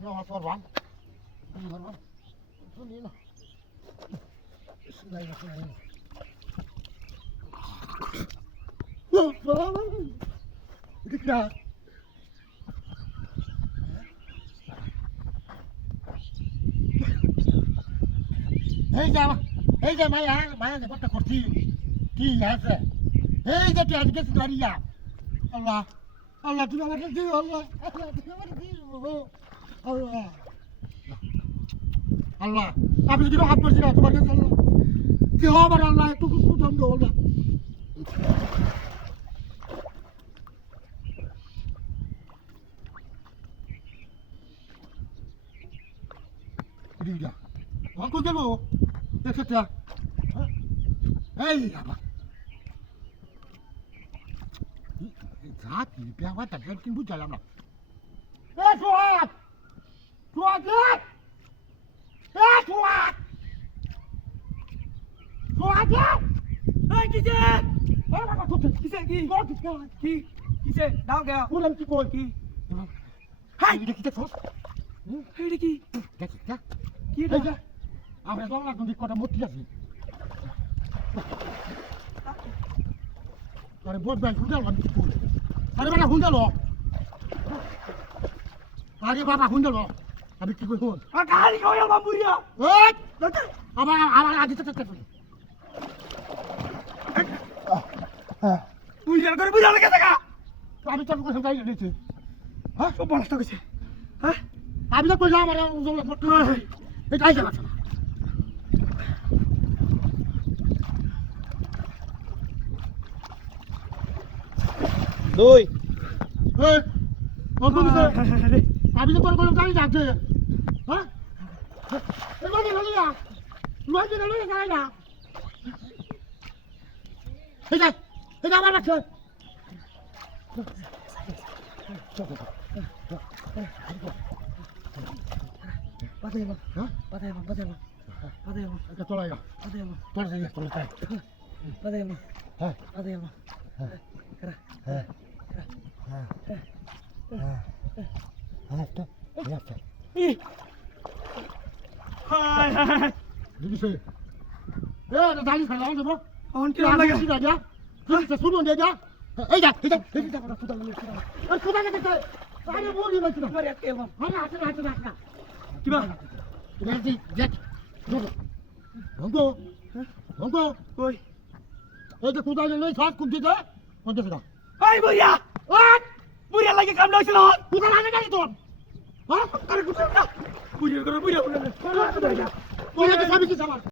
No, for one. One. এই যে মায়া যে কথা করছি কি আছে এই যে আজ গেছি দাঁড়িয়া আল্লাহ আল্লাহ তুমি আমাকে দিও আল্লাহ আল্লাহ তুমি আমাকে দিও আল্লাহ আল্লাহ আমি যদি হাত পারছি না তোমার কাছে আল্লাহ কি হবে আল্লাহ একটু দণ্ড আল্লাহ দিদা কত গেল দেখেছা এই আবার জাতি পেয়াবা তাকে কিন্তু বুঝলাম না এ সোয়াত সোয়াত এ সোয়াত সোয়াত এই কিছে এ বাবা কত কিছে কি কি কিছে দাও গেল বললাম কি কই কি হাই এটা কিছে ফস এটা কি দেখি না কি এটা আমরা তো না কোন কথা মতি আছে আরে বহুত ভাই হুন্ডাল আমি কি করি আরে বাবা হুন্ডাল আরে বাবা হুন্ডাল আমি কি কই হল আ গাড়ি কই বাবা বুড়িয়া ওই আমার আগে তো চক্কর পড়ি বুড়িয়া করে বুড়িয়া লাগে টাকা আমি তো কোথাও যাই নিতে হ্যাঁ সব বড় টাকা হ্যাঁ আমি তো কইলাম আমার ফটো এই যাই যাবা দুই এই কোন দিছে আমি তো কোন জানি যাচ্ছে হ্যাঁ এই মানে লইয়া লইয়া যাই না এই আমার কাছে Patay mo. Ito tuloy ka. Tuloy tayo. Patay mo. Ha? Patay mo. Kara. Ito. Ito. Hai. Dili sa'yo. Eh, nadali ka lang, di ba? On kila lagi. Sila dia. Sa sunod dia. Eh, dah. Kita ka putar dulu. Putar kita. Ada boleh macam tu. Mari akil mo. Mana. Gimana? Nanti Jack. Tunggu. Oi. Itu kuda ni saat kunci dah. Kunci sudah. Hai Buria. What? Buria lagi kamu dah selot. Bukan lagi kan itu. Hah? Buria. Buria. Buria kita habis sama.